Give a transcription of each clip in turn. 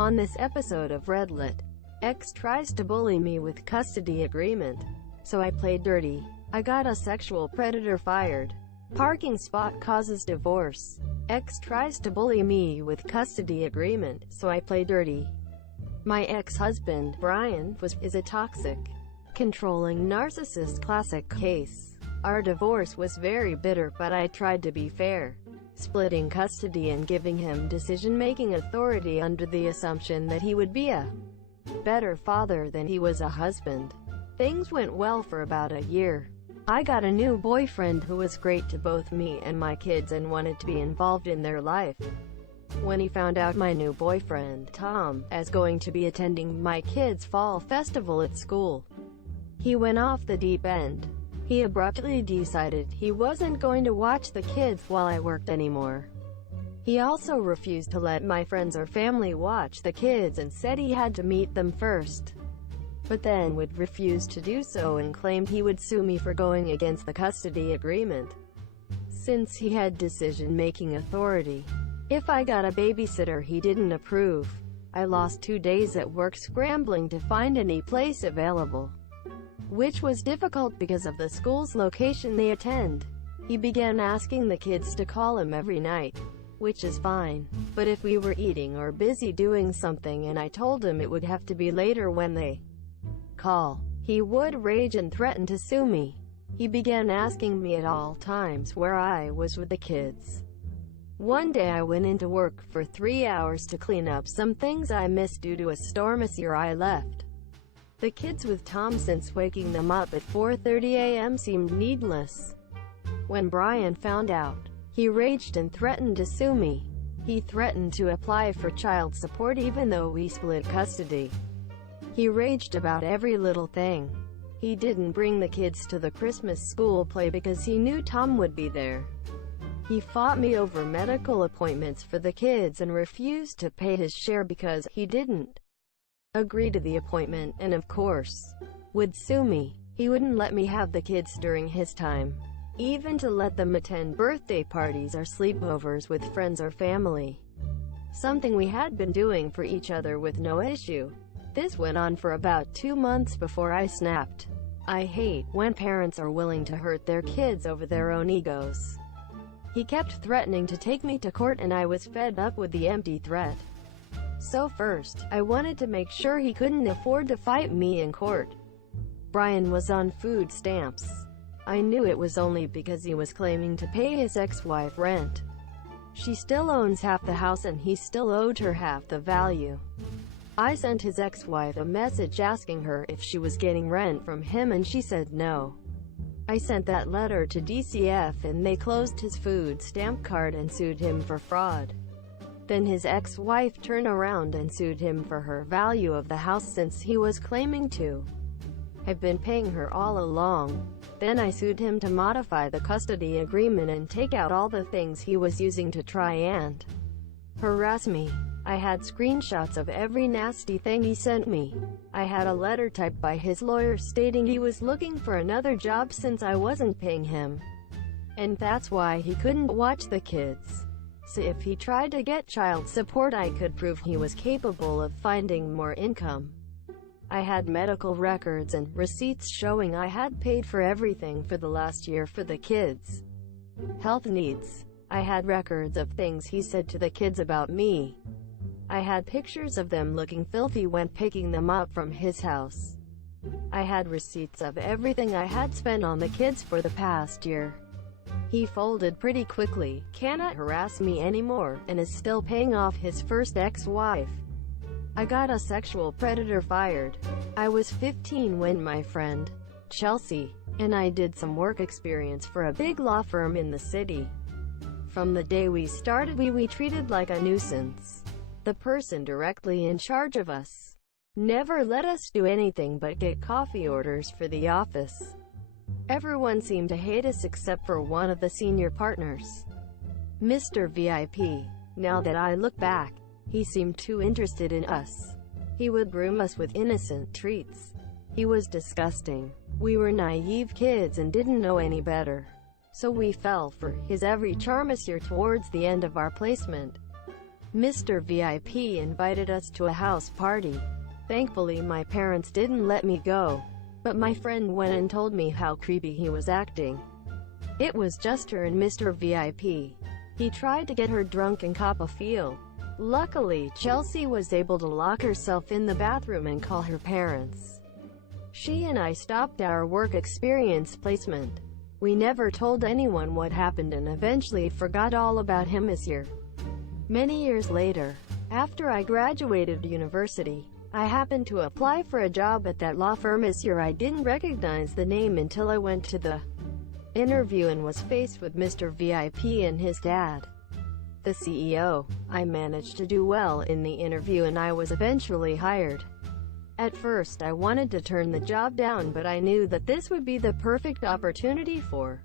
On this episode of Redlit, ex tries to bully me with custody agreement. So I played dirty. I got a sexual predator fired. Parking spot causes divorce. Ex tries to bully me with custody agreement. So I play dirty. My ex-husband, Brian, is a toxic, controlling narcissist. Classic case. Our divorce was very bitter, but I tried to be fair, splitting custody and giving him decision-making authority under the assumption that he would be a better father than he was a husband. Things went well for about a year. I got a new boyfriend who was great to both me and my kids and wanted to be involved in their life. When he found out my new boyfriend, Tom, is going to be attending my kids' fall festival at school, he went off the deep end. He abruptly decided he wasn't going to watch the kids while I worked anymore. He also refused to let my friends or family watch the kids and said he had to meet them first, but then would refuse to do so and claimed he would sue me for going against the custody agreement, since he had decision-making authority. If I got a babysitter he didn't approve. I lost 2 days at work scrambling to find any place available, which was difficult because of the school's location they attend. He began asking the kids to call him every night, which is fine, but if we were eating or busy doing something and I told him it would have to be later when they call, he would rage and threaten to sue me. He began asking me at all times where I was with the kids. One day I went into work for 3 hours to clean up some things I missed due to a storm. I left the kids with Tom since waking them up at 4:30 a.m. seemed needless. When Brian found out, he raged and threatened to sue me. He threatened to apply for child support even though we split custody. He raged about every little thing. He didn't bring the kids to the Christmas school play because he knew Tom would be there. He fought me over medical appointments for the kids and refused to pay his share because he didn't agree to the appointment, and of course, would sue me. He wouldn't let me have the kids during his time, even to let them attend birthday parties or sleepovers with friends or family, something we had been doing for each other with no issue. This went on for about 2 months before I snapped. I hate when parents are willing to hurt their kids over their own egos. He kept threatening to take me to court and I was fed up with the empty threat. So first, I wanted to make sure he couldn't afford to fight me in court. Brian was on food stamps. I knew it was only because he was claiming to pay his ex-wife rent. She still owns half the house and he still owed her half the value. I sent his ex-wife a message asking her if she was getting rent from him and she said no. I sent that letter to DCF and they closed his food stamp card and sued him for fraud. Then his ex-wife turned around and sued him for her value of the house since he was claiming to have been paying her all along. Then I sued him to modify the custody agreement and take out all the things he was using to try and harass me. I had screenshots of every nasty thing he sent me. I had a letter typed by his lawyer stating he was looking for another job since I wasn't paying him, and that's why he couldn't watch the kids. So if he tried to get child support I could prove he was capable of finding more income. I had medical records and receipts showing I had paid for everything for the last year for the kids' health needs. I had records of things he said to the kids about me. I had pictures of them looking filthy when picking them up from his house. I had receipts of everything I had spent on the kids for the past year. He folded pretty quickly, cannot harass me anymore, and is still paying off his first ex-wife. I got a sexual predator fired. I was 15 when my friend, Chelsea, and I did some work experience for a big law firm in the city. From the day we started we treated like a nuisance. The person directly in charge of us never let us do anything but get coffee orders for the office. Everyone seemed to hate us except for one of the senior partners, Mr. VIP. Now that I look back, he seemed too interested in us. He would groom us with innocent treats. He was disgusting. We were naive kids and didn't know any better, so we fell for his every charm. Towards the end of our placement, Mr. VIP invited us to a house party. Thankfully my parents didn't let me go, but my friend went and told me how creepy he was acting. It was just her and Mr. VIP. He tried to get her drunk and cop a feel. Luckily, Chelsea was able to lock herself in the bathroom and call her parents. She and I stopped our work experience placement. We never told anyone what happened and eventually forgot all about him this year. Many years later, after I graduated university, I happened to apply for a job at that law firm this year. I didn't recognize the name until I went to the interview and was faced with Mr. VIP and his dad, the CEO. I managed to do well in the interview and I was eventually hired. At first I wanted to turn the job down, but I knew that this would be the perfect opportunity for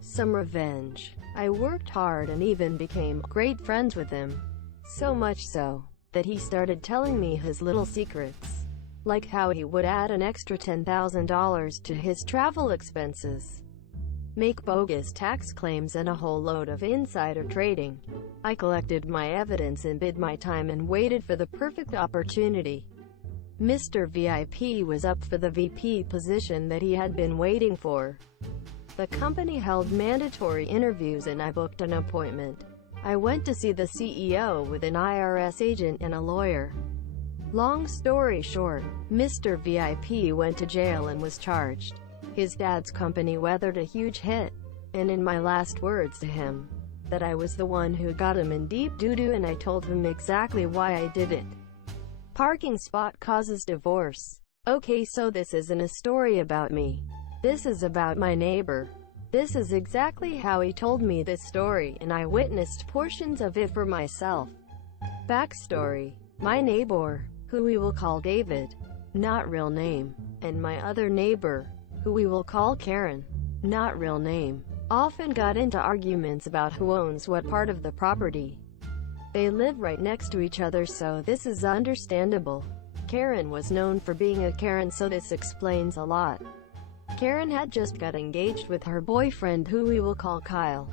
some revenge. I worked hard and even became great friends with him. So much so that he started telling me his little secrets, like how he would add an extra $10,000 to his travel expenses, make bogus tax claims, and a whole load of insider trading. I collected my evidence and bid my time and waited for the perfect opportunity. Mr. VIP was up for the VP position that he had been waiting for. The company held mandatory interviews and I booked an appointment. I went to see the CEO with an IRS agent and a lawyer. Long story short, Mr. VIP went to jail and was charged. His dad's company weathered a huge hit, and in my last words to him, that I was the one who got him in deep doo-doo, and I told him exactly why I did it. Parking spot causes divorce. Okay, so this isn't a story about me. This is about my neighbor. This is exactly how he told me this story, and I witnessed portions of it for myself. Backstory: my neighbor, who we will call David, not real name, and my other neighbor, who we will call Karen, not real name, often got into arguments about who owns what part of the property. They live right next to each other, so this is understandable. Karen was known for being a Karen, so this explains a lot. Karen had just got engaged with her boyfriend, who we will call Kyle,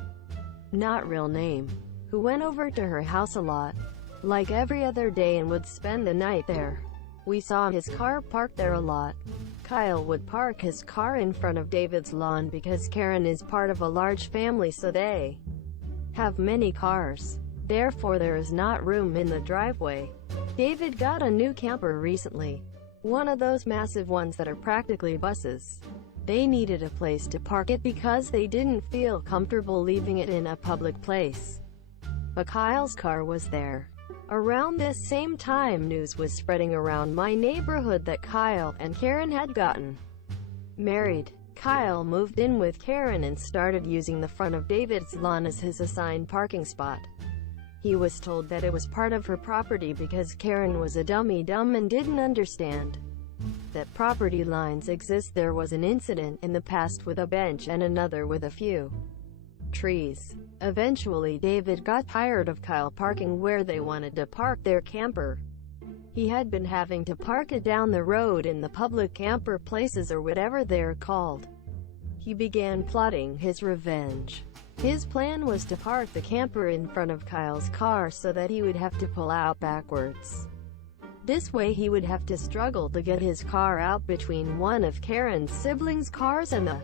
not real name, who went over to her house a lot, like every other day, and would spend the night there. We saw his car parked there a lot. Kyle would park his car in front of David's lawn because Karen is part of a large family, so they have many cars. Therefore there is not room in the driveway. David got a new camper recently. One of those massive ones that are practically buses. They needed a place to park it because they didn't feel comfortable leaving it in a public place. But Kyle's car was there. Around this same time, news was spreading around my neighborhood that Kyle and Karen had gotten married. Kyle moved in with Karen and started using the front of David's lawn as his assigned parking spot. He was told that it was part of her property because Karen was a dumb and didn't understand that property lines exist. There was an incident in the past with a bench and another with a few trees. Eventually David got tired of Kyle parking where they wanted to park their camper. He had been having to park it down the road in the public camper places, or whatever they're called. He began plotting his revenge. His plan was to park the camper in front of Kyle's car so that he would have to pull out backwards. This way he would have to struggle to get his car out between one of Karen's siblings' cars and the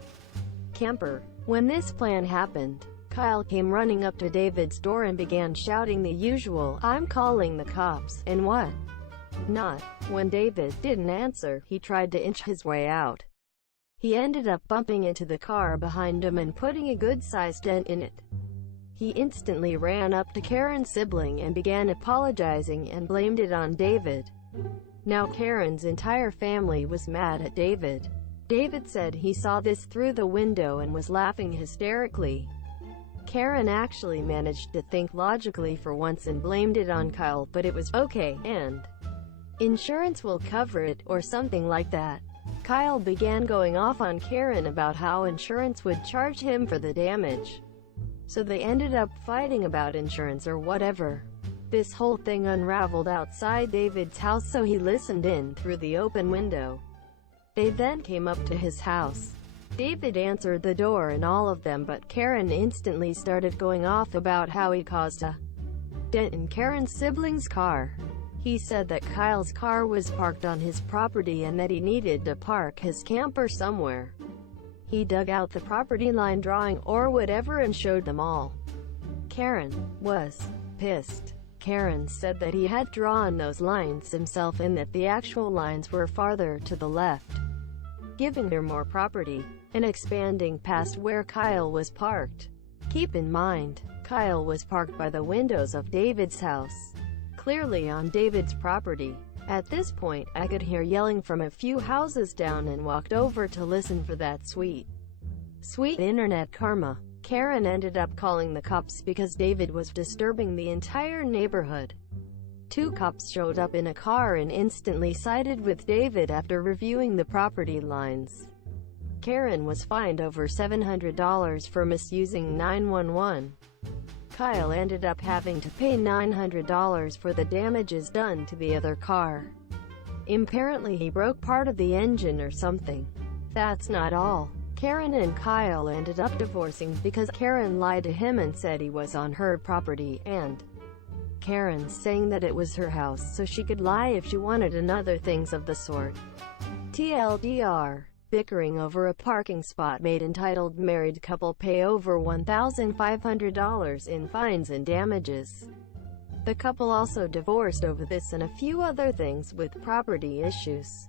camper. When this plan happened, Kyle came running up to David's door and began shouting the usual, "I'm calling the cops," and what not. When David didn't answer, he tried to inch his way out. He ended up bumping into the car behind him and putting a good-sized dent in it. He instantly ran up to Karen's sibling and began apologizing and blamed it on David. Now Karen's entire family was mad at David. David said he saw this through the window and was laughing hysterically. Karen actually managed to think logically for once and blamed it on Kyle, but it was okay, and insurance will cover it, or something like that. Kyle began going off on Karen about how insurance would charge him for the damage. So they ended up fighting about insurance or whatever. This whole thing unraveled outside David's house, so he listened in through the open window. They then came up to his house. David answered the door and all of them, but Karen instantly started going off about how he caused a dent in Karen's sibling's car. He said that Kyle's car was parked on his property and that he needed to park his camper somewhere. He dug out the property line drawing or whatever and showed them all. Karen was pissed. Karen said that he had drawn those lines himself and that the actual lines were farther to the left, giving her more property, and expanding past where Kyle was parked. Keep in mind, Kyle was parked by the windows of David's house, clearly on David's property. At this point, I could hear yelling from a few houses down and walked over to listen for that sweet internet karma. Karen ended up calling the cops because David was disturbing the entire neighborhood. 2 cops showed up in a car and instantly sided with David after reviewing the property lines. Karen was fined over $700 for misusing 911. Kyle ended up having to pay $900 for the damages done to the other car. Apparently he broke part of the engine or something. That's not all. Karen and Kyle ended up divorcing because Karen lied to him and said he was on her property, and Karen saying that it was her house so she could lie if she wanted, and other things of the sort. TLDR. Bickering over a parking spot made entitled married couple pay over $1,500 in fines and damages. The couple also divorced over this and a few other things with property issues.